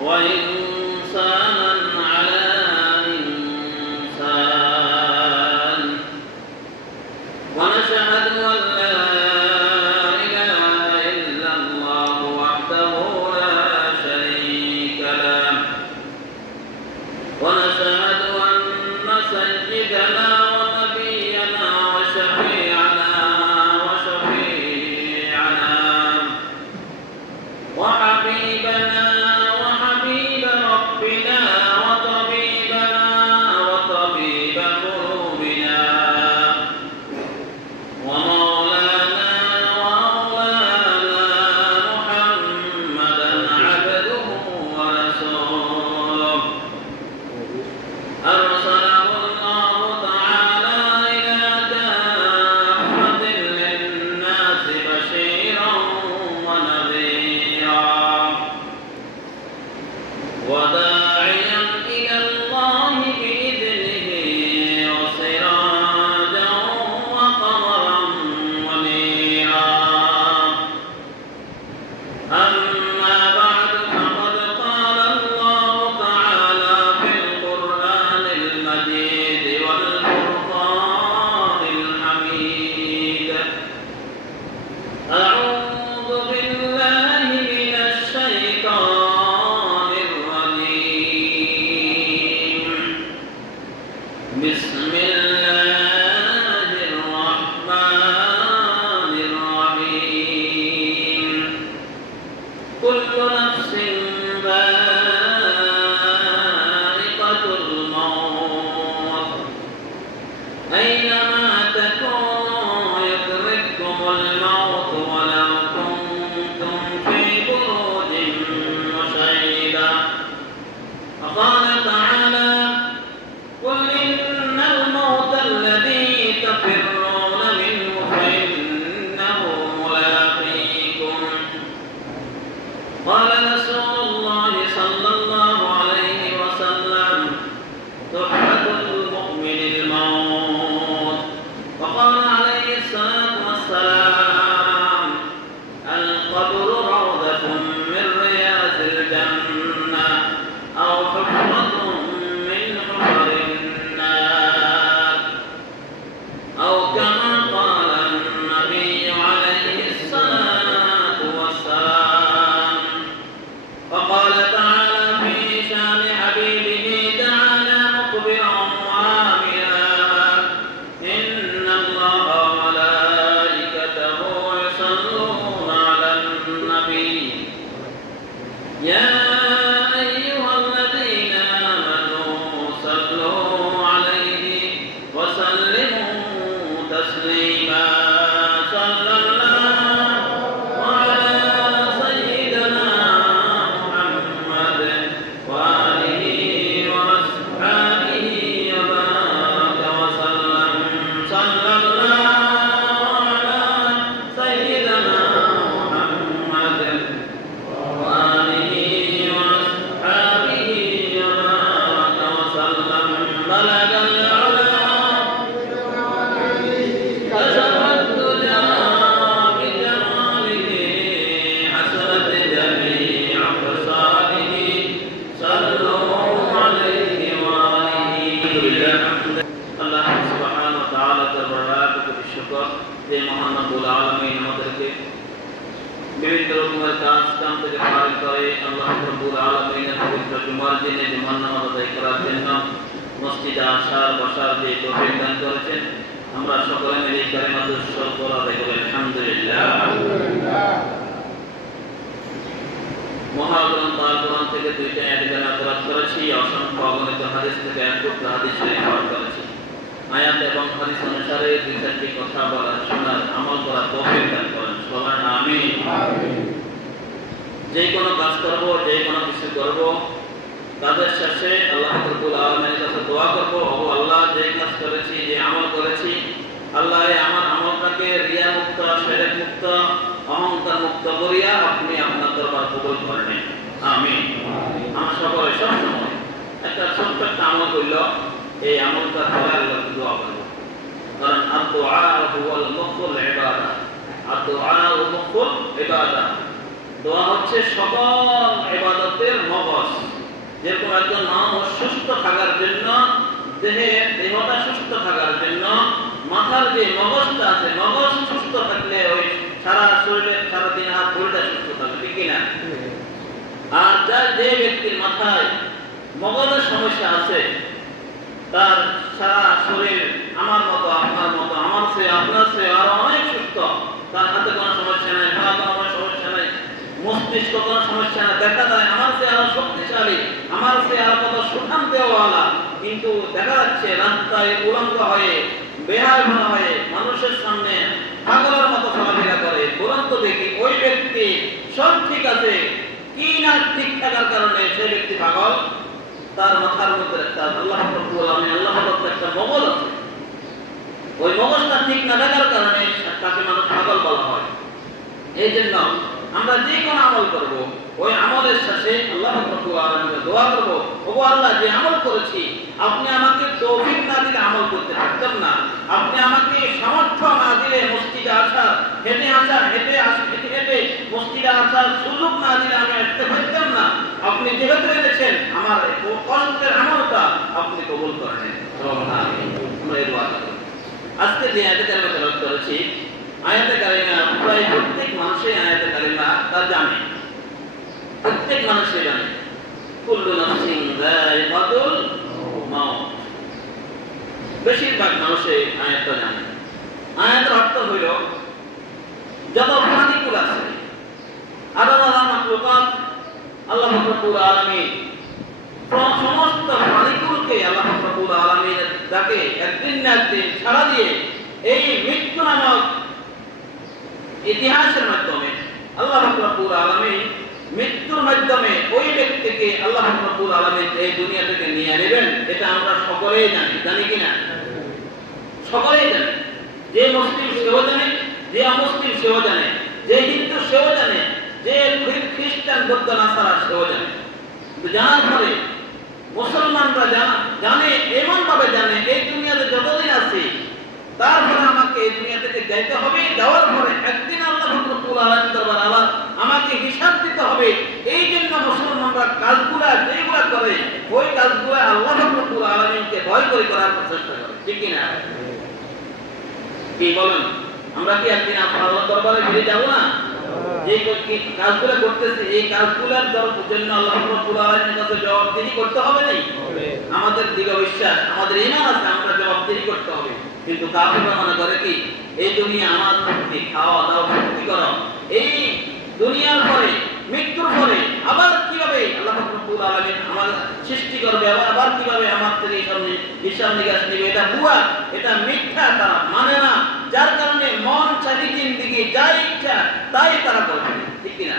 وإنسانا على إنسان ونشهد أن لا إله إلا الله وحده لا شريك له ونشهد أن سيدنا ونبينا وشفيعنا وحبيبنا وحبيب ربنا وطبيب قلوبنا ومولانا محمدا عبده ورسوله أرسله الله تعالى إلى كافة للناس بشيرا ونذيرا وداعيا إلى الله بإذنه وسراجا وقمرا منيرا أما بعد فقد قال الله تعالى في القرآن المجيد والفرقان الحميد أعوذ بالله من الشيطان الرجيم بسم الله الرحمن الرحيم كل نفس ذائقة الموت أينما تكونوا يدرككم الموت ولو كنتم في بروج مشيدة وقال تعالى قل إن الموت الذي تفرون منه فإنه ملاقيكم قال رسول الله صلى الله عليه وسلم تحفة المؤمن الموت وقال عليه الصلاة والسلام القبر روضة من رياض الجنة أو حفرة من حفر النار أو كما قال النبي عليه الصلاة والسلام وقال تعالى في شان حبيبه تعالى مخبرا وآمرا إن الله وملائكته يصلون على النبي يا أيها الذين آمنوا صلوا عليه وسلموا تسليما صلى الله على سيدنا محمد وآله وأصحابه وبارك وسلم صلى الله على سيدنا محمد وآله وأصحابه وبارك وسلم بلغ العلا كشف الدجى بجماله حسنت جميع خصاله صلوا عليه وآله আল্লাহ সুবহানাহু ওয়া তাআলা দরবারে কোটি শুকর যে মহান রব্বুল আলামিন আমাদেরকে বিভিন্ন রকমের কাজ কাম থেকে ফারিগ করে আল্লাহ রব্বুল আলামিনের পবিত্র জুমার দিনে জুমার নামাজ আদায় করার জন্য মসজিদে আসার বসার যে তৌফিক দান করেছেন আমরা সকলে মিলে কালিমাতুশ শুকর আদায় করি আলহামদুলিল্লাহ। মহাগ্রন্থ আল কোরআন থেকে দুইটা আয়াত তেলাওয়াত করেছি, অসংখ্য অগণিত হাদিস থেকে এক টুকরা হাদিস শরীফ পাঠ করেছি। আয়াত এবং হাদিস অনুসারে দুই চারটি কথা বলার শোনার আমল করার তৌফিক দান করেন সবাই আমিন। যে কোনো কাজ করব, যে কোনো কিছু করব, কাজের শেষে আল্লাহ রাব্বুল আলামিনের কাছে দোয়া করব, ও আল্লাহ যে কাজ করেছি, যে আমল করেছি, আল্লাহ আমার আমলটাকে রিয়া মুক্ত, শিরক মুক্ত, অহংকার মুক্ত করিয়া আপনি আপনার দরবার কবুল করে নিন আমিন। আমার সকলে সবসময় একটা ছোট্ট একটা আমল করল, এই আমলটা সবাই আল্লাহকে দোয়া করব, কারণ আদ-দুআ হুয়াল মুখুল ইবাদা, আদ-দুআ মুখুল ইবাদা। দোয়া হচ্ছে সকল ইবাদতের মগজ। যেরকম একজন মানুষ সুস্থ থাকার জন্য, দেহটা সুস্থ থাকার জন্য মাথার যে মগজটা আছে, মগজ সুস্থ থাকলে ওই সারা শরীরে সারা দিন হাত ভুলটা সুস্থ থাকবে, ঠিক কিনা? আর যে ব্যক্তির মাথায় মগজের সমস্যা আছে, তার সারা শরীর আমার মতো, আপনার মতো, আমার চেয়ে আপনার চেয়ে আরো অনেক সুস্থ। তার হাতে কোনো সমস্যা নাই, পা কোনো সমস্যা নাই, মস্তিষ্ক কোনো সমস্যা নাই, দেখা যায় আমার চেয়ে আরো শক্তিশালী, আমার চেয়ে আরো কত সুঠাম দেওয়ালা, কিন্তু দেখা যাচ্ছে রাস্তায় উলঙ্গ হয়ে, বেহায়াপনা হয়ে মানুষের সামনে পাগলের মতো চলাফেরা করে। বলন্ত দেখি ওই ব্যক্তি সব ঠিক আছে, কি না ঠিক থাকার কারণে সেই ব্যক্তি পাগল? তার মাথার মধ্যে একটা আল্লাহ একটা মগজ আছে, ওই মগজটা ঠিক না থাকার কারণে তাকে মানুষ পাগল বলা হয়। এই জন্য আমরা যে কোনো আমল করব, ওই আমলের শেষে আল্লাহ দোয়া করবো, ওগো আল্লাহ, যে আমল করেছি আপনি আমাকে তৌফিক না দিলে আমল করতে পারতাম না, আপনি আমাকে সামর্থ্য না দিলে মসজিদে আসার, হেঁটে মসজিদে আসার সুযোগ না দিলে আমি আসতে পারতাম না। আপনি যেহেতু এনেছেন আমার কষ্টের আমলটা আপনি কবুল করেন। আমরা এই দোয়া করি। আজকে যে আয়াতে কারিমা তেলাওয়াত করেছি, আয়াতে কারিমা প্রায় প্রত্যেক মানুষই আয়াতে কারিমা তা জানে, প্রত্যেক মানুষই জানে। কুল্লু নাফসিন যায়িকাতুল মাউত, বেশিরভাগ মানুষই আয়াতটা জানে। আয়াতের অর্থ হইল যত প্রাণীকুল আছে, আল্লাহ মাখলুকাত, আল্লাহ রাব্বুল আলামিন সমস্ত প্রাণীকুলকে আল্লাহ রাব্বুল আলামিন যাকে একদিন না একদিন ছাড়া দিয়ে এই মৃত্যু নামক ইতিহাসের মাধ্যমে আল্লাহ রাব্বুল আলামিন মৃত্যুর মাধ্যমে ওই ব্যক্তিকে আল্লাহ রাব্বুল আলামিন এই দুনিয়া থেকে নিয়ে নেবেন। এটা আমরা সকলেই জানি, জানি কিনা? সকলেই জানে। যে মুসলিম সেও জানে, যে অমুসলিম সেও জানে, যে হিন্দু সেও জানে, যে খ্রিস্টান বৌদ্ধ নাসারা সেও জানে। জানার পরে মুসলমানরা জানে, এমন ভাবে জানে এই দুনিয়াতে যতদিন আছি তারপরে আমাকে এই দুনিয়া থেকে যাইতে হবে, যাওয়ার পরে একদিন আল্লাহ রাব্বুল আলামিন দরবার আবার আমাকে হিসাব দিতে হবে। এই জন্য মুসলমানরা কাজগুলা যেগুলা করে ওই কাজগুলা আল্লাহ রাব্বুল আলামিনকে ভয় করে করার চেষ্টা করে, ঠিক কিনা? কি বলেন? আমরা কি একদিন আল্লাহর দরবারে ফিরে যাব না? যে কাজগুলো করতেছি এই কাজগুলোর জন্য আল্লাহ রাব্বুল আলামিনের কাছে জবাবদিহি করতে হবে না? আমাদের দৃঢ় বিশ্বাস, আমাদের ঈমান আছে, আমরা জবাবদিহি করতে হবে। কিন্তু কাফিররা মনে করে কি এই দুনিয়া আমার শক্তি, খাওয়া দাওয়া শক্তি করো, এই দুনিয়ার পরে মৃত্যুর পরে আবার কিভাবে আল্লাহ রাব্বুল আলামিন আমার সৃষ্টি করবে, আবার কিভাবে আমার থেকে হিসাব নিকাশ নেবে, এটা ভুয়া, এটা মিথ্যা, তারা মানে না। যার কারণে মন চাহি জিন্দেগি যা ইচ্ছা তাই তারা করবে, ঠিক কিনা?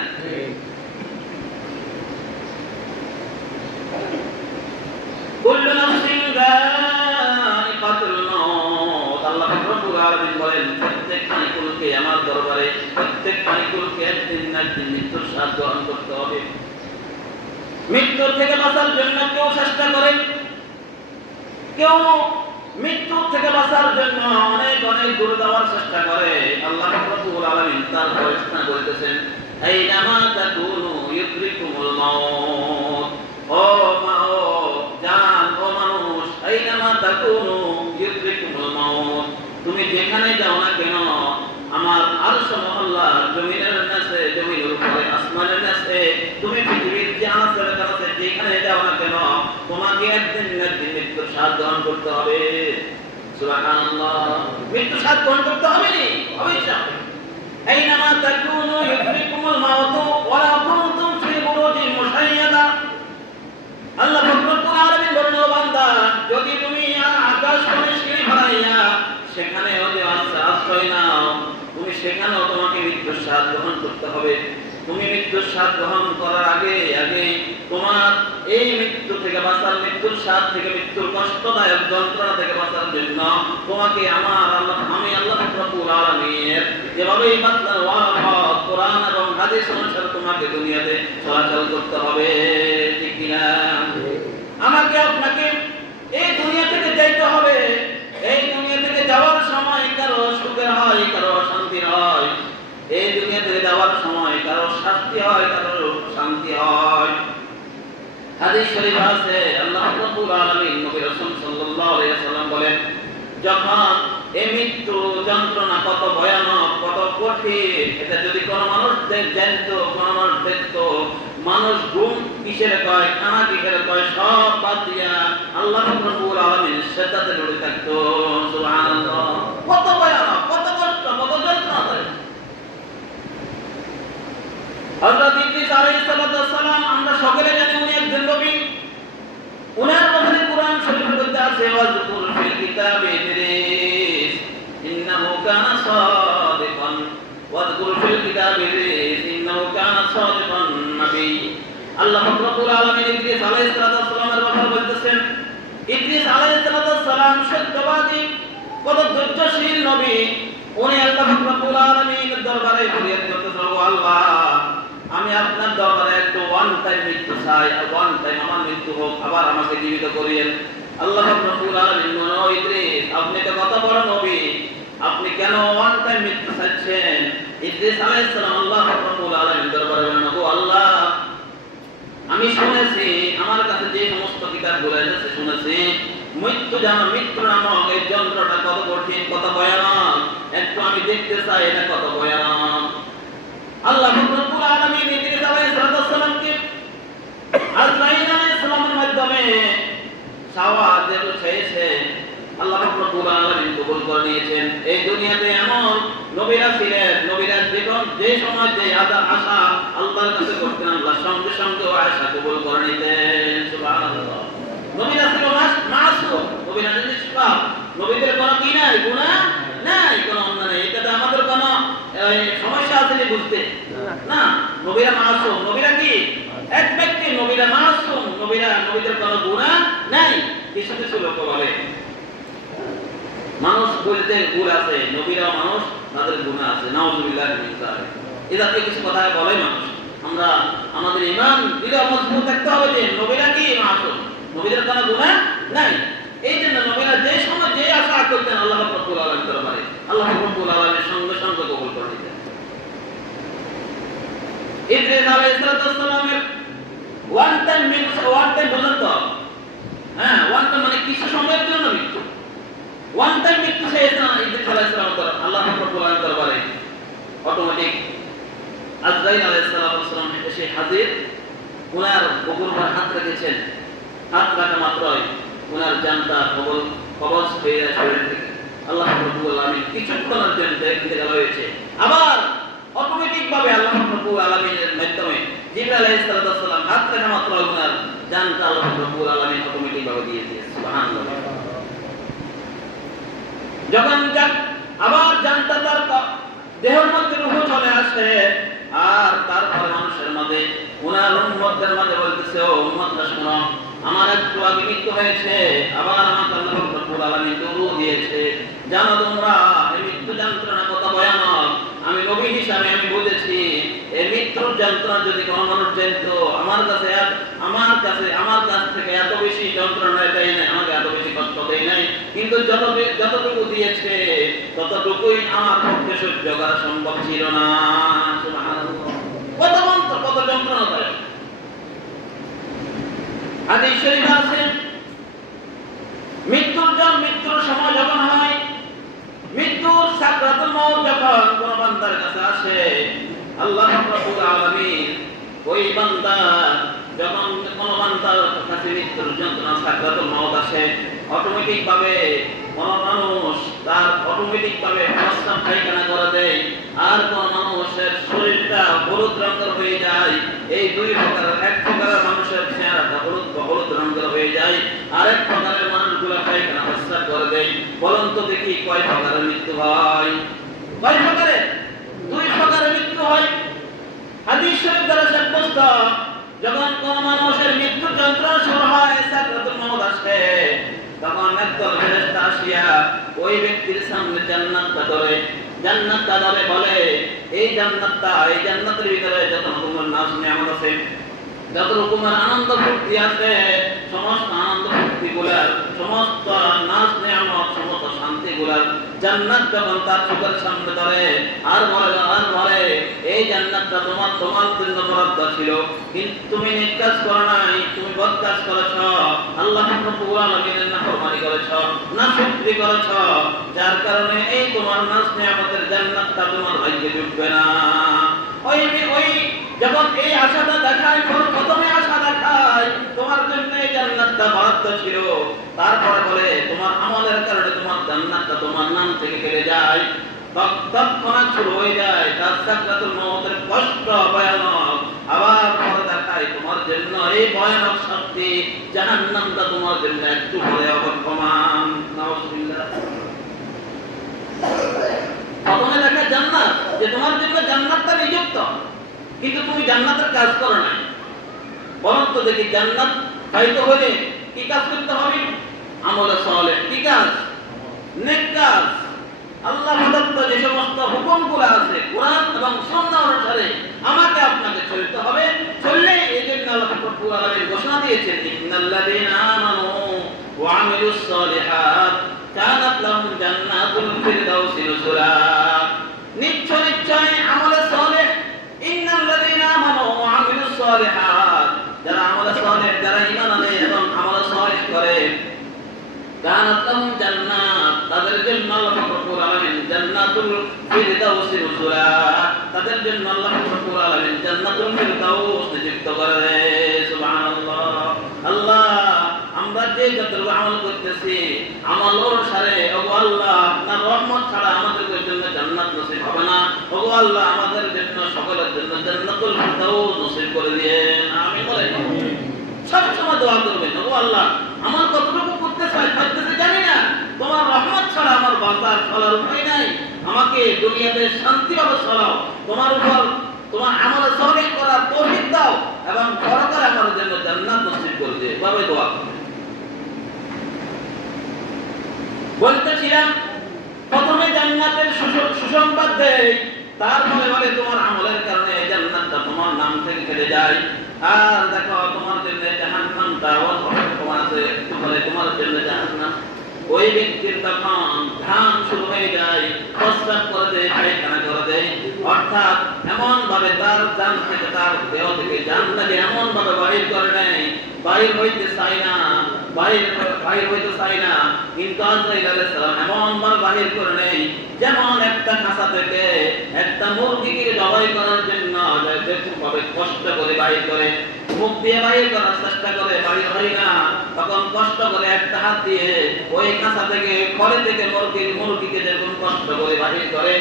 কুল্লু নাফসিন যায়িকাতুল মাউত, আল্লাহ রাব্বুল আলামিন বলেন প্রত্যেক প্রাণীকুলকে আমার দরবারে, প্রত্যেক প্রাণীকুলকে একদিন না একদিন মৃত্যুর স্বাদ গ্রহণ করতে হবে। মৃত্যু থেকে বাঁচার জন্য কেউ চেষ্টা করে, কেউ মৃত্যু থেকে বাঁচার জন্য অনেক অনেক দূর যাওয়ার চেষ্টা করে। আল্লাহ রাব্বুল আলামিন তার ঘোষণা করিতেছেন, আইনামা তাকুনু ইউদরিকুমুল মাউত, ও জান, ও মানুষ, আইনামা তাকুনু ইউদরিকুমুল মাউত, তুমি যেখানে যাও না কেন আমার আরশ মহল্লা জমিনের নিচে, জমিনের উপরে, আসমানের নিচে, তুমি পৃথিবীর যে আনাচে কানাচে যেখানে যাও না কেন তোমাকে একদিন না একদিন মৃত্যুর স্বাদ গ্রহণ করতে হবে। সুবহানাল্লাহ, মৃত্যুর স্বাদ গ্রহণ করতে হবে নি? অবশ্যই। আইনামা তাকুনু ইউদরিকুমুল মাউত ওয়ালা কুনতুম ফি বুরুজিন মুশাইয়াদা, আল্লাহ রাব্বুল আলামিন বলেন, ও বান্দা, যদি তুমি আকাশ কোণে সিঁড়ি বানাইয়া সেখানেও যে আশ্রয় নাও, তুমি সেখানেও তোমাকে মৃত্যুর স্বাদ গ্রহণ করতে হবে। তুমি মৃত্যুর স্বাদ গ্রহণ করার আগে তোমার এই মৃত্যু থেকে বাঁচার, মৃত্যুর স্বাদ থেকে, মৃত্যুর কষ্টদায়ক যন্ত্রণা থেকে বাঁচার জন্য তোমাকে আমি আল্লাহ রাব্বুল আলামিন যেভাবে কোরআন এবং হাদিস অনুসারে তোমাকে দুনিয়াতে চলাচল করতে হবে, ঠিক কিনা? আমাকে আপনাকে এই দুনিয়া থেকে যাইতে হবে। এই দুনিয়া থেকে যাওয়ার সময় কারো সুখের হয়, কারো শান্তির হয়। এই দুনিয়া থেকে যাওয়ার সময় কারো স্বাস্থ্য শান্তি হয়, কারো শান্তি হয়। হাদিস শরীফ আছে আল্লাহ রাব্বুল আলামিন নবী রাসূল সাল্লাল্লাহু আলাইহি ওয়াসাল্লাম বলেন, যখন এই মৃত্যু যন্ত্রণা কত ভয়ানক, কত কঠিন, এটা যদি কোনো মানুষ জানতো, কোনো মানুষ দেখতো, মানুষ ঘুম কিসের কয়, খানা কিসের কয়, সব বাদ দিয়া আল্লাহ রাব্বুল আলামিন সেজদাতে ডুবে থাকতো। সুবহানাল্লাহ, কত ভয়ানক, কত কষ্ট, কত যন্ত্রণা দেয়। হযরত ইদ্রিস আলাইহিস সালাম, আমরা সকলে জানি উনি একজন নবী। উনার কথা কুরআন শরীফের মধ্যে আছে, ওয়াজকুর ফিল কিতাবে ইদ্রিস ইন্নাহু কানা সাদিকান, ওয়াজকুর ফিল কিতাবে ইদ্রিস ইন্নাহু কানা সাদিকান নবী। আল্লাহ রাব্বুল আলামিন ইদ্রিস আলাইহিস সালামের কথা বলতেছেন, ইদ্রিস আলাইহিস সালাম সত্যবাদী, কত ধৈর্যশীল নবী। উনি আল্লাহ রাব্বুল আলামিনের দরবারে ফরিয়াদ করতেছেন, ও আল্লাহ, আমি আপনার দরবারে একটু ওয়ান টাইম মৃত্যু চাই, ওয়ান টাইম আমার মৃত্যু হোক, আবার আমাকে জীবিত করিয়েন। আল্লাহ রাব্বুল আলামিন বলেন, ও ইদ্রিস, আপনি তো কত বড় নবী, আপনি কেন ওয়ান টাইম মৃত্যু চাচ্ছেন? ইদ্রিস আলাইহিস সালাম আল্লাহ রাব্বুল আলামিনের দরবারে বলেন, ও আল্লাহ, আমি শুনেছি, আমার কাছে যে সমস্ত কিতাবগুলো এসেছে শুনেছি, মৃত্যু নামক এই যন্ত্রটা কত কঠিন, কত ভয়ানক, একটু আমি দেখতে চাই এটা কত ভয়ানক। আল্লাহ রাব্বুল আলামিন ইদ্রিস আলাইহিস সালামকে আজরাইল আলাইহিস সালামের মাধ্যমে সাওয়াত যেটা চেয়েছে, আল্লাহ রাব্বুল আলামিন কবুল করে নিয়েছেন। এই দুনিয়াতে এমন নবীরা ছিলেন, নবীরা যে সময় যে আশা আল্লাহর কাছে করতেন, আল্লাহ সঙ্গে সঙ্গে ওই আশা কবুল করে নিতেন। সুবহানাল্লাহ। নবীরা ছিল মাসুম, নবীরা নিষ্পাপ, নবীদের কোনো কি নাই, গুনাহ নাই, কোনো অন্যায় নাই। এটাতে আমাদের কোনো সমস্যা আছে যে বুঝতে না। নবীরা মাসুম, নবীরা কি এক ব্যক্তি, নবীরা মাসুম, নবীদের কোনো গুনাহ নাই। কিছু কিছু লোক বলে মানুষ বলতে ভুল আছে, নবীরাও মানুষ, তাদের গুনাহ আছে, নাউযুবিল্লাহ মিন যালিক। এটা কিছু কথা বলে মানুষ। আমরা আমাদের ঈমান দিলে মজবুত থাকতে হবে যে নবীরা কি মাসুম, নবীদের কোনো গুনাহ নাই। এই জন্য নবীরা যে সময় যে আশা করতেন আল্লাহ রাব্বুল আলামিন দরবারে, আল্লাহ রাব্বুল আলামিন সঙ্গে সঙ্গে কবুল করে নিতেন। ইদ্রিস আলাইহিস সালামের ওয়ান টাইম পর্যন্ত, হ্যাঁ, ওয়ান টাইম মানে কিছু সময়ের জন্য মৃত্যু, ওয়ান টাইম মৃত্যু চেয়েছেন ইদ্রিস আলাইহিস সালাম আল্লাহ রাব্বুল আলামিন দরবারে। অটোমেটিক আজরাইল আলাইহিস সালাম এসে হাজির, ওনার বুকের উপর হাত রেখেছেন। হাত রাখা মাত্রই ওনার জানটা কবজ হয়ে যায় শরীর থেকে। আল্লাহ রাব্বুল আলামিন কিছুক্ষণের জন্য ইন্তেকাল হয়েছে। আবার অটোমেটিক ভাবে আল্লাহ রাব্বুল আলামিনের মাধ্যমে জিবরাইল আলাইহিস সালাম হাত রাখা মাত্রই ওনার জানটা আল্লাহ রাব্বুল আলামিন অটোমেটিক ভাবে দিয়ে দিয়েছে। সুবহানাল্লাহ। যখন আবার জানটা তার দেহের মধ্যে রূহ চলে আসে, আর তারপর মানুষের মাঝে ওনার উম্মতদের মাঝে বলতেছে, ও উম্মতরা শোনো, আমার একটু আগে মৃত্যু হয়েছে, আবার আমাকে আল্লাহ রাব্বুল আলামিন রূহ দিয়েছে। জানো তোমরা এই মৃত্যু যন্ত্রণা কত ভয়ানক। আমি নবী হিসাবে আমি বুঝেছি, এই মৃত্যুর যন্ত্রণা যদি কোনো মানুষ জানতো, আমার কাছ থেকে এত বেশি যন্ত্রণা দেয় নাই, আমাকে এত বেশি কষ্ট দেয় নাই, কিন্তু যতটুকু দিয়েছে ততটুকুই আমার পক্ষে সহ্য করা সম্ভব ছিল না। সুবহানাল্লাহ। কত যন্ত্রণা দেয়। হাদিস শরীফে আছে, মৃত্যুর সময় যখন হয়, মৃত্যুর সাকরাতুল মউত যখন কোন বান্দার কাছে আসে, আল্লাহ রাব্বুল আলামিন ওই বান্দা, যখন কোন বান্দার কাছে মৃত্যুর যন্ত্রণা সাকরাতুল মউত আসে, অটোমেটিক ভাবে কোন মানুষ তার অটোমেটিক ভাবে প্রস্রাব পায়খানা করে দেয়, আর কোন মানুষের শরীরটা হলুদ রঙের হয়ে যায়। এই দুই প্রকারের, এক প্রকারের মানুষের চেহারাটা হলুদ রঙের হয়ে যায়, আর এক প্রকারের মানুষগুলো পায়খানা প্রস্রাব করে দেয়। বলুন তো দেখি কয় প্রকারের মৃত্যু হয়? কয় প্রকারের? দুই প্রকারের মৃত্যু হয়। হাদিস শরীফ দ্বারা সাব্যস্ত, যখন কোন মানুষের মৃত্যু যন্ত্রণা শুরু হয়, সাকরাতুল মউত আসে, তখন একদল ফেরেশতা আসিয়া ওই ব্যক্তির সামনে জান্নাতটা ধরে বলে, এই জান্নাতের ভিতরে যত রকমের নাজ নিয়ামত আছে, যত রকমের আনন্দ ফুর্তি আছে, সমস্ত আনন্দ ফুর্তিগুলার, সমস্ত নাজ নিয়ামত, সমস্ত শান্তিগুলার জান্নাত যখন তার চোখের সামনে ধরে আর বলে এই জান্নাতটা তোমার জন্য বরাদ্দ ছিল, কিন্তু তুমি নেক কাজ করো নাই, তুমি বদ কাজ করেছ, আল্লাহ রাব্বুল আলামিনের নাফরমানি করেছ, নাশকরি করেছ, যার কারণে এই তোমার নাজ নিয়ামতের জান্নাতটা তোমার ভাগ্যে জুটবে না। ওই যখন এই আশাটা দেখায়, প্রথমে আশা দেখায় তোমার জন্য এই জান্নাতটা বরাদ্দ ছিল, তারপরে বলে তোমার আমলের কারণে তোমার জান্নাতটা তোমার নাম থেকে কেটে যায়, তৎক্ষণাৎ শুরু হয়ে যায় তার সাকরাতুল মউতের কষ্ট ভয়ানক। আবার পরে দেখায় তোমার জন্য এই ভয়ানক শাস্তি জাহান্নামটা তোমার জন্য একটু হলে অবক্ষমান। নাউযুবিল্লাহ। প্রথমে দেখা জান্নাত, যে তোমার জন্য জান্নাতটা নিযুক্ত, কিন্তু তুমি জান্নাতের কাজ করো না। বরং তো দেখি জান্নাত পাইতে হলে কি কাজ করতে হবে? আমলে সালেহ। কি কাজ? নেক কাজ। আল্লাহ প্রদত্ত যে সমস্ত হুকুমগুলো আছে কোরআন এবং সুন্নাহ অনুসারে আমাকে আপনাকে চলতে হবে। চললে এজন্য আল্লাহ রাব্বুল আলামিন ঘোষণা দিয়েছেন, ইন্নাল্লাযীনা আমানু ওয়া আমিলুস সালিহাত কানাত লাহুম জান্নাতুল ফিরদাউসি নুজুলা। নিশ্চয় আমলে সালেহ, ইন্নাল্লাযীনা আমানু ওয়া আমিলুস সালিহাত, যারা আমলে সালেহ, যারা ঈমান আনে এবং আমলে সালেহ করে, কানাত লাহুম জান্নাত, তাদের জন্য আল্লাহ রাব্বুল আলামিন জান্নাতুল ফিরদাউসি নুজুলা, তাদের জন্য আল্লাহ রাব্বুল আলামিন জান্নাতুল ফিরদাউস নিযুক্ত করে। সুবহানাল্লাহ। আল্লাহ, আমরা যে যতটুকু আমল করতেছি আমল অনুসারে ওগো আল্লাহ আপনার রহমত ছাড়া আমাদের জন্য জান্নাত নসিব হবে না। ওগো আল্লাহ, আমাদের জন্য সকলের জন্য জান্নাতুল ফিরদাউস নসিব করে দিয়েন। আমিন বলেন। সব সময় দোয়া করবেন, ওগো আল্লাহ আমার কতটুকু করতেছে জানি না, তোমার রহমত ছাড়া আমার বাঁচার চলার উপায় নাই, আমাকে দুনিয়াতে শান্তিভাবে চলাও, তোমার উপর তোমার আমল সালেহ করার তৌফিক দাও এবং পরকালে আমার জন্য জান্নাত নসিব করে দিও। এভাবে দোয়া বলতেছিলাম, প্রথমে জান্নাতের সুসংবাদ দেয়, তারপরে বলে তোমার আমলের কারণে জান্নাতটা তোমার নাম থেকে কেটে যায়। আর দেখো তোমার জন্য জাহান্নামটাও তোমার আছে, বলে তোমার জন্য জাহান্নাম। ওই ব্যক্তির তখন ঘাম শুরু হয়ে যায়, প্রস্রাব করে দেয়, পায়খানা করে দেয়, অর্থাৎ এমন ভাবে তার জান থেকে, তার দেহ থেকে জানটাকে এমন ভাবে বাহির করে নেয়, বাহির হইতে চায় না, বাহির হইতে চায় না, কিন্তু আজরাইল আলাইহিস সালাম এমন ভাবে বাহির করে নেয় যেমন একটা খাঁচা থেকে একটা মুরগিকে জবাই করার জন্য যেরকম ভাবে কষ্ট করে বাহির করে, মুখ দিয়ে বাহির করার চেষ্টা করে, বাহির হয় না, তখন কষ্ট করে একটা হাত দিয়ে ওই খাঁচা থেকে, ঘরে থেকে মুরগিকে যেরকম কষ্ট করে বাহির করে,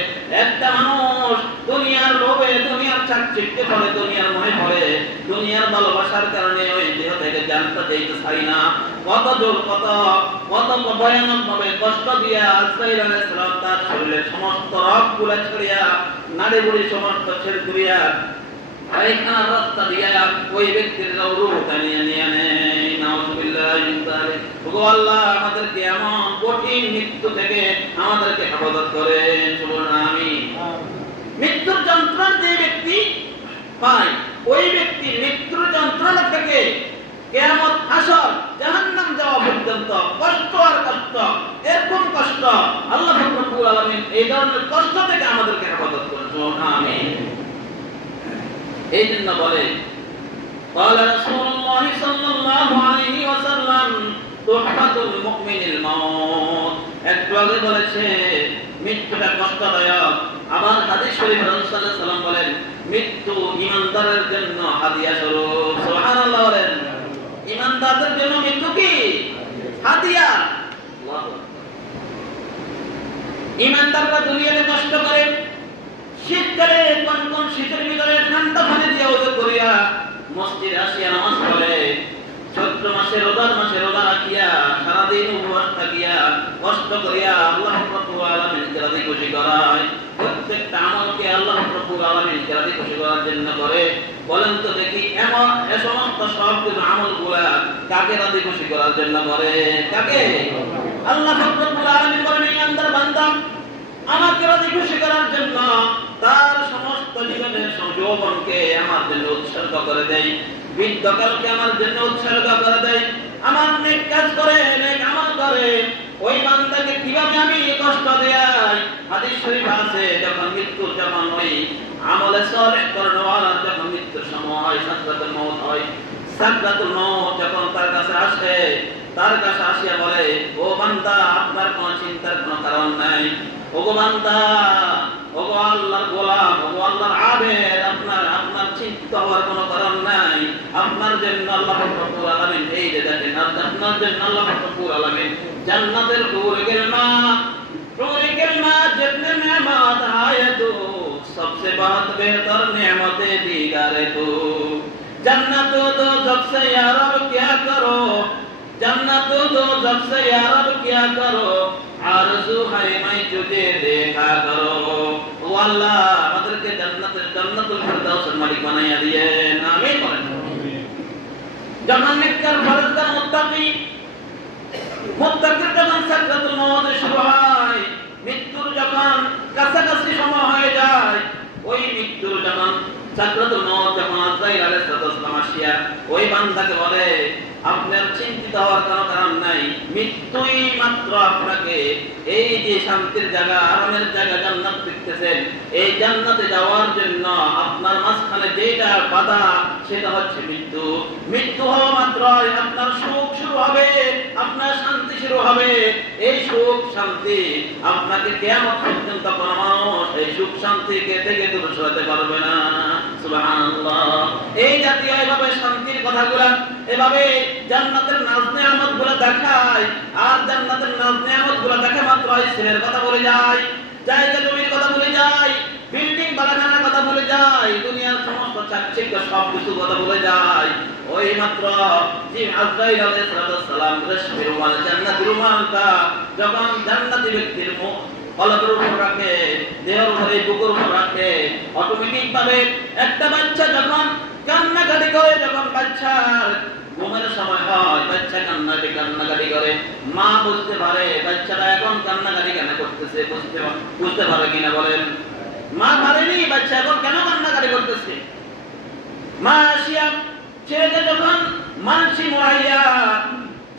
একটা মানুষ দুনিয়ার লোভে, দুনিয়ার চাকচিক্যে পড়ে, দুনিয়ার মোহে পড়ে, দুনিয়ার ভালোবাসার কারণে ওই দেহ থেকে জানটা দিতে চাই না, কত জোর, কত ভয়ানক ভাবে কষ্ট দিয়া আজরাইল আলাইহিস সালাম তার শরীরের সমস্ত রগগুলো ছড়িয়া, নাড়ি বুড়ি সমস্ত ছেড়ে ঘুরিয়া পায়খানার রাস্তা দিয়া ওই ব্যক্তির রূহটা নিয়ে নেয়। নাউযুবিল্লাহি মিন যালিক। ওগো আল্লাহ, আমাদেরকে এমন কঠিন মৃত্যু থেকে আমাদেরকে হেফাজত করেন। সুবহানাল্লাহ। আমিন। মৃত্যুর যন্ত্রণা যে ব্যক্তি পায়, ওই ব্যক্তি মৃত্যুর যন্ত্রণা থেকে কিয়ামত, হাসর, জাহান্নাম যাওয়া পর্যন্ত কষ্ট আর কষ্ট, এরকম কষ্ট আল্লাহ রাব্বুল আলামিন এই ধরনের কষ্ট থেকে আমাদেরকে হেফাজত করুন। আমিন। এই জন্য বলে قال رسول الله صلى الله عليه وسلم تحفة المؤمن الموت। একটু আগে বলেছে মৃত্যুটা কষ্টদায়ক, আবার হাদিস শরীফে রাসূল সাল্লাল্লাহু আলাইহি ওয়াসাল্লাম বলেন মৃত্যু ঈমানদারের জন্য হাদিয়া স্বরূপ। সুবহানাল্লাহ বলেন। ঈমানদারদের জন্য মৃত্যু কি? হাদিয়া। ঈমানদাররা দুনিয়াতে কষ্ট করে, শীতকালে কোন শীতের ভিতরে ঠান্ডা পানি দিয়ে ওযু করিয়া মসজিদে আসিয়া নামাজ পড়ে, চৈত্র মাসে রোজার মাসে রোজা রাখিয়া সারাদিন উপবাস থাকিয়া কষ্ট করিয়া আল্লাহ রাব্বুল আলামিনকে রাজি খুশি করায়। প্রত্যেকটা আমলকে আল্লাহ রাব্বুল আলামিনকে রাজি খুশি করার জন্য করে। বলেন তো দেখি, এমন এ সমস্ত সবগুলো আমলগুলা কাকে রাজি খুশি করার জন্য করে? কাকে? আল্লাহ রাব্বুল আলামিন বলেন, ইমানদার বান্দা আমাকে রাজি খুশি করার জন্য তার সমস্ত জীবনের যৌবনকে আমার জন্য উৎসর্গ করে দেয়, বৃদ্ধকালকে আমার জন্য উৎসর্গ করে দেয়, আমার নেক কাজ করে, নেক আমল করে, ওই বান্দাকে কিভাবে আমি কষ্ট দেই। হাদিস শরীফ আছে যখন মৃত্যু, যখন ওই আমলে সালেহ করার যখন মৃত্যুর সময় হয়, সাকরাতুল মউত হয়, সাকরাতুল মউত যখন তার কাছে আসে, তার কাছে আসিয়া বলে, ও বান্দা, আপনার কোনো চিন্তার কোনো কারণ নাই। ও গো বান্দা, ও গো আল্লাহর গোলাম, ও গো আল্লাহর আবেদ, আপনার চিন্তা হওয়ার কোনো কারণ নাই। আপনার জন্য আল্লাহ রব্বুল আলামিন, এই যে দেখেন, আপনার জন্য আল্লাহ রব্বুল আলামিন জান্নাতের হুরে गिलमा जितने नेमत है तो सबसे बहुत बेहतर नेमत दीदार तो जन्नत दो सबसे या रब क्या करो, जन्नत दो सबसे या रब क्या करो, आरज़ू है मैं तुझे देखा करो। ओ अल्लाह আমাদেরকে জান্নাতুল ফিরদাউসের মালিক বানাইয়া দিয়ে, আমিন বলেন। যখন নেককার ফরজগার মুত্তাকির যখন সাকরাতুল মউত শুরু হয়, মৃত্যুর যখন কাছাকাছি সময় হয়ে যায়, ওই মৃত্যুর যখন সাকরাতুল মউত যখন আজরাইল আলাইহিস সালাম আসিয়া ওই বান্দাকে বলে, আপনার চিন্তিত হওয়ার কোনো কারণ নাই, মৃত্যুই মাত্র আপনাকে এই যে শান্তির জায়গা, আরামের জায়গা জান্নাত দেখতেছেন, এই জান্নাতে যাওয়ার জন্য আপনার মাঝখানে যেটা বাধা সেটা হচ্ছে মৃত্যু। মৃত্যু হওয়া মাত্র আপনার সুখ শুরু হবে, আপনার শান্তি শুরু হবে। এই সুখ শান্তি আপনাকে কিয়ামত পর্যন্ত কোনো মানুষ এই সুখ শান্তিকে থেকে দূরে সরাতে পারবে না। সুবহানাল্লাহ। এই জাতীয় এভাবে শান্তির কথাগুলা এভাবে জান্নাতের নাজ নেয়ামতগুলো দেখায়, আর জান্নাতের নাজ নেয়ামতগুলো দেখে মাত্র ছেলের কথা বলে যায়, জায়গা জমির কথা বলে যায়, বিল্ডিং বাড়াখানার কথা বলে যায়, দুনিয়ার সমস্ত চাকচিক্য সব কিছু কথা বলে যায়। ওই মাত্র যে আজরাইল আলাইহিস সালাম রেশমের রুমাল, জান্নাতের রুমালটা যখন জান্নাতি ব্যক্তির মুখ কলবের উপর রাখে, দেহের উপরে, বুকের উপর রাখে, অটোমেটিক ভাবে একটা বাচ্চা যখন কান্নাকাটি করে, যখন বাচ্চার ঘুমের সময় হয়, বাচ্চা কান্নাকাটি করে, মা বুঝতে পারে বাচ্চাটা এখন কান্নাকাটি কেন করতেছে, বুঝতে পারে কিনা বলেন? মা পারেনি বাচ্চা এখন কেন কান্নাকাটি করতেছে। মা আসিয়া ছেলেকে যখন মানসি মোড়াইয়া,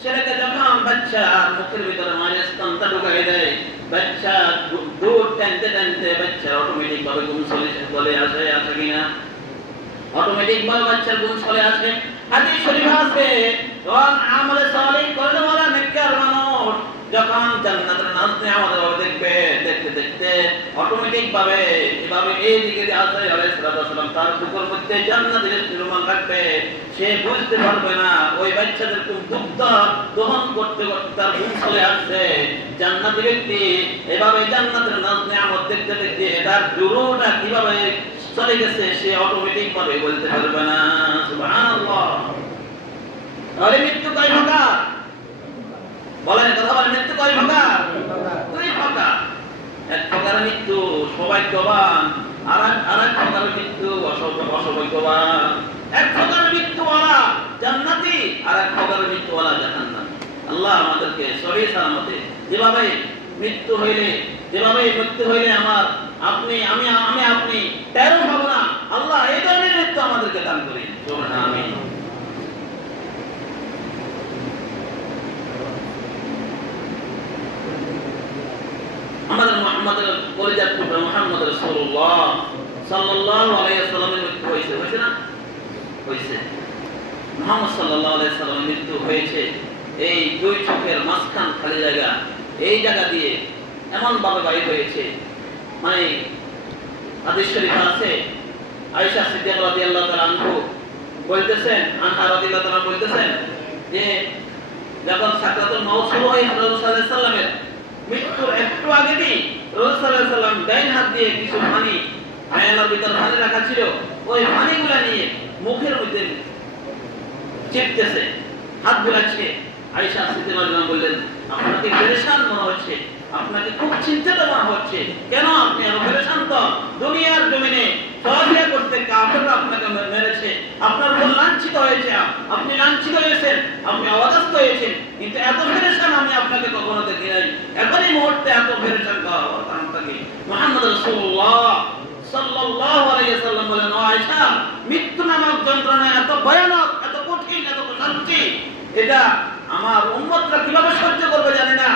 ছেলেকে যখন বাচ্চা মুখের ভিতরে মায়ের স্তনটা ঢুকাই দেয়, বাচ্চা দুধ টানতে টানতে বাচ্চা অটোমেটিক ভাবে ঘুম চলে আসে কিনা? অটোমেটিক ভাবে বাচ্চার ঘুম চলে আসে। হাদিস শরীফ আছে, যখন আমলে সালেহ করলে ওরা নেককার মানুষ যখন জান্নাতের নাজ নেয়ামত দেখবে, দেখতে দেখতে অটোমেটিক ভাবে এভাবে এই দিকে আজরাইল আলাইহিস সালাম তার বুকের মধ্যে জান্নাতের রুমাল রাখবে, সে বুঝতে পারবে না ওই বাচ্চাদের কোন দুগ্ধ দহন করতে করতে তার ঘুম চলে আসছে। জান্নাতি ব্যক্তি এভাবে জান্নাতের নাজ নেয়ামত দেখতে দেখতে তার জুরুটা কিভাবে চলে গেছে সে অটোমেটিক ভাবে বলতে পারবে না। সুবহানাল্লাহ। তাহলে মৃত্যু কয় প্রকার বলেন? কথা বলেন, মৃত্যু কয় প্রকার? দুই প্রকার। এক প্রকার মৃত্যু সৌভাগ্যবান, আর এক প্রকার মৃত্যু অসৌভাগ্যবান। এক প্রকার মৃত্যুওয়ালা জান্নাতি, আর এক প্রকার মৃত্যুওয়ালা জাহান্নামী। আল্লাহ আমাদেরকে সহি সালামতে যেভাবে মৃত্যু হইলে আমার আপনি আপনি তেরো হব না, আল্লাহ এই ধরনের মৃত্যু আমাদেরকে দান করেন। আমিন। আমাদের মুহাম্মদের পরিজাত পুত্র মুহাম্মদ রাসূলুল্লাহ সাল্লাল্লাহু আলাইহি ওয়াসাল্লামের মৃত্যু হয়েছে না? হয়েছে। মুহাম্মদ সাল্লাল্লাহু আলাইহি ওয়াসাল্লামের মৃত্যু হয়েছে এই দুই চোখের মাঝখান খালি জায়গা, এই জায়গা দিয়ে এমন ভাবে বাইর হয়েছে, মানে হাদিস শরীফ আছে, আয়েশা সিদ্দিকা রাদিয়াল্লাহু তাআলা আনহা রাদিয়াল্লাহু তাআলা বলতেছেন যে যখন সাকরাতুল মউত শুরু হয় রাসূল সাল্লাল্লাহু আলাইহি ওয়াসাল্লামের মৃত্যুর একটু আগে রাসূল সাল্লাল্লাহু আলাইহি ওয়াসাল্লাম ডাইন হাত দিয়ে কিছু পানি, আয়নার ভিতর পানি রাখা ছিল, ওই পানিগুলো নিয়ে মুখের মধ্যে চিপতেছে, হাত বুলাচ্ছে। আয়েশা সিদ্দিকা রাদিয়াল্লাহু আনহা বললেন, আপনাকে পেরেশান মনে হচ্ছে, আপনাকে খুব চিন্তিত মনে হচ্ছে, কেন আপনি এত পেরেশান? তো দুনিয়ার জমিনে চলাফেরা করতে কাফেররা আপনাকে মেরেছে, আপনার উপর লাঞ্ছিত হয়েছে, আপনি লাঞ্ছিত হয়েছেন, আপনি অবদস্ত হয়েছেন, কিন্তু এত পেরেশান আমি আপনাকে কখনো দেখি নাই। এখনই মুহূর্তে এত পেরেশান হওয়ার কারণটা কি? মুহাম্মদ রাসূলুল্লাহ সাল্লাল্লাহু আলাইহি ওয়াসাল্লাম বলেন, ও আয়েশা, মৃত্যু নামক যন্ত্রণা এত ভয়ানক, এত কঠিন, এত শান্তি, এটা আমার উম্মতরা কিভাবে সহ্য করবে জানি না।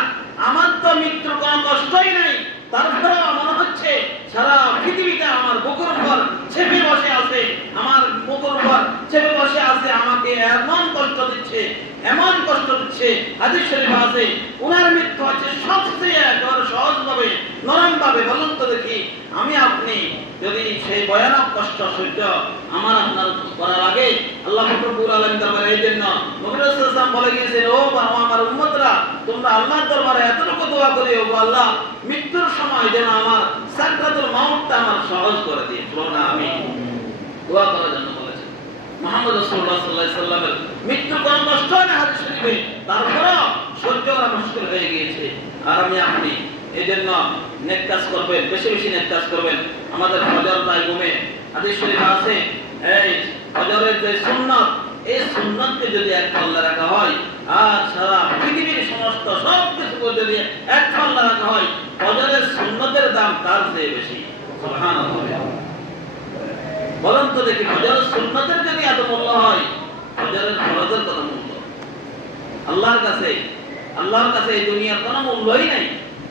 মৃত্যুর কোনো কষ্টই নাই, তারপরেও মনে হচ্ছে সারা পৃথিবীতে আমার বুকের উপর চেপে বসে আছে, আমার বুকের উপর চেপে বসে আছে, আমাকে এমন কষ্ট দিচ্ছে, এমন কষ্ট দিচ্ছে। হাদিস শরীফে আছে ওনার মৃত্যু হচ্ছে সবচেয়ে একেবারে সহজভাবে, নরমভাবে। বলুন তো দেখি, আমি আপনি যদি সেই ভয়ানক কষ্ট সহ্য আমার আপনার করার আগে আল্লাহ রব্বুল আলামিন দরবারে, এই জন্য নবী রাসূল সাল্লাল্লাহু আলাইহি ওয়াসাল্লাম বলে গিয়েছেন, ও আমার উম্মতরা, তোমরা আল্লাহর দরবারে এতটুকু দোয়া করিও, ও আল্লাহ মৃত্যুর সময় যেন আমার সাকরাতুল মাউতটা আমার সহজ করে দিয়ে। বলুন আমিন। দোয়া করার জন্য বলেছেন মুহাম্মদ রাসূলুল্লাহ সাল্লাল্লাহু আলাইহি ওয়াসাল্লামের মৃত্যুর কোনো কষ্ট নেই হাদিস শরীফে, তারপরেও সহ্য করা মুশকিল হয়ে গিয়েছে। আর আমি আপনি এই জন্য নেক কাজ করবেন, বেশি বেশি নেক কাজ করবেন। আমাদের ফজর টাইমে হাদিস শরীফে আছে, এই ফজরের যে সুন্নাত, এই সুন্নাতকে যদি এক পাল্লা রাখা হয়, আর সারা পৃথিবীর সমস্ত সব কিছু যদি এক পাল্লা রাখা হয়, ফজরের সুন্নাতের দাম তার চেয়ে বেশি। সুবহানাল্লাহ। বলুন তো দেখি, ফজরের সুন্নাতের যদি এত মূল্য হয়, ফজরের ফরজের কত মূল্য আল্লাহর কাছে? আল্লাহর কাছে এই দুনিয়ার কোনো মূল্যই নাই।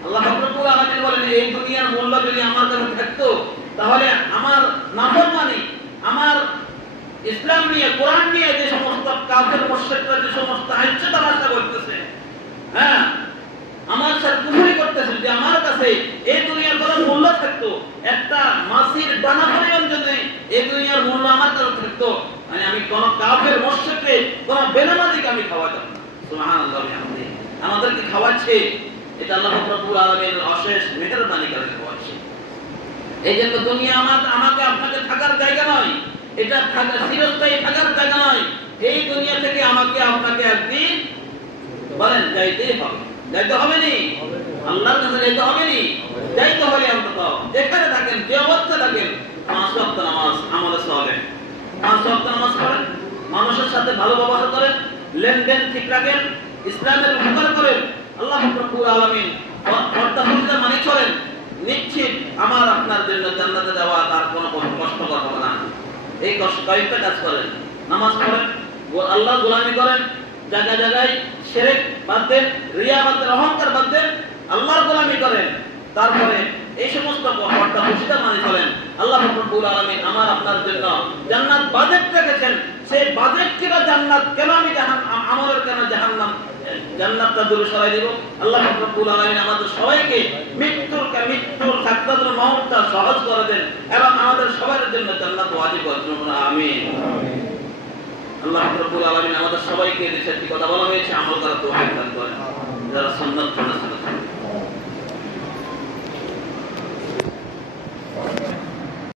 আল্লাহ রব্বুল আলামিন বলেন, এই দুনিয়ার মূল্য যদি আমার কাছে থাকতো, তাহলে আমার নাফরমানি, আমার ইসলাম নিয়ে, কোরআন নিয়ে যে সমস্ত কাফের মুশরিকরা যে সমস্ত আইচ্ছা তামাশা করতেছে, হ্যাঁ, আমার সাথে কুফরি করতেছে, যে আমার কাছে এই দুনিয়ার কোনো মূল্য থাকতো, একটা মাছির দানা পরিমাণ যদি এই দুনিয়ার মূল্য আমার কাছে থাকতো, মানে আমি কোন কাফের মুশরিককে, কোন বেনামাজিকে আমি খাওয়াতাম না। সুবহানাল্লাহ। আমাদেরকে খাওয়াচ্ছে, এটা আল্লাহ রব্বুল আলামিনের অশেষ মেহেরবানি করে খাওয়াচ্ছে। এই জন্য দুনিয়া আমাকে আপনাকে থাকার জায়গা নয়, এটা থাকার চিরস্থায়ী থাকার জায়গা নয়। এই দুনিয়া থেকে আমাকে আপনাকে একদিন বলেন যাইতেই হবে। যাইতে হবে নি? আল্লাহর কাছে যাইতে হবে নি? যাইতে হলে অন্তত যেখানে থাকেন, যে অবস্থায় থাকেন, 5 ওয়াক্ত নামাজ আমলে সালেহ, 5 ওয়াক্ত নামাজ পড়েন, মানুষের সাথে ভালো ব্যবহার করেন, লেনদেন ঠিক রাখেন, ইসলামের উপকার করেন, আল্লাহ রব্বুল আলামিন ফরজ ফরজ মানি চলেন, নিশ্চিত আমার আপনার জন্য জান্নাতে যাওয়া তার কোনো কষ্ট হবে না। এই কয়েকটা কাজ করেন, নামাজ পড়েন, আল্লাহর গোলামি করেন, জায়গায় জায়গায় শিরক বাদ দেন, রিয়া বাদ দেন, অহংকার বাদ দেন, আল্লাহর গোলামি করেন, তারপরে এই সমস্ত কথা খুশিতে মানে চলেন। আল্লাহ রব্বুল আলামিন আমার আপনার জন্য জান্নাত বাজেট রেখেছেন, সেই বাজেট কিনা জান্নাত, কেন আমি আমলের কেন জাহান্নাম, জান্নাতটা দূরে সরাই দেব। আল্লাহ রব্বুল আলামিন আমাদের সবাইকে মৃত্যুর সাকরাতুল মাউতটা সহজ করে দেন এবং আমাদের সবার জন্য জান্নাত ওয়াজিব করুন। আমিন। আল্লাহ রব্বুল আলামিন আমাদের সবাইকে যে কথা বলা হয়েছে আমল করার তৌফিক দান করেন। যারা সুন্নাত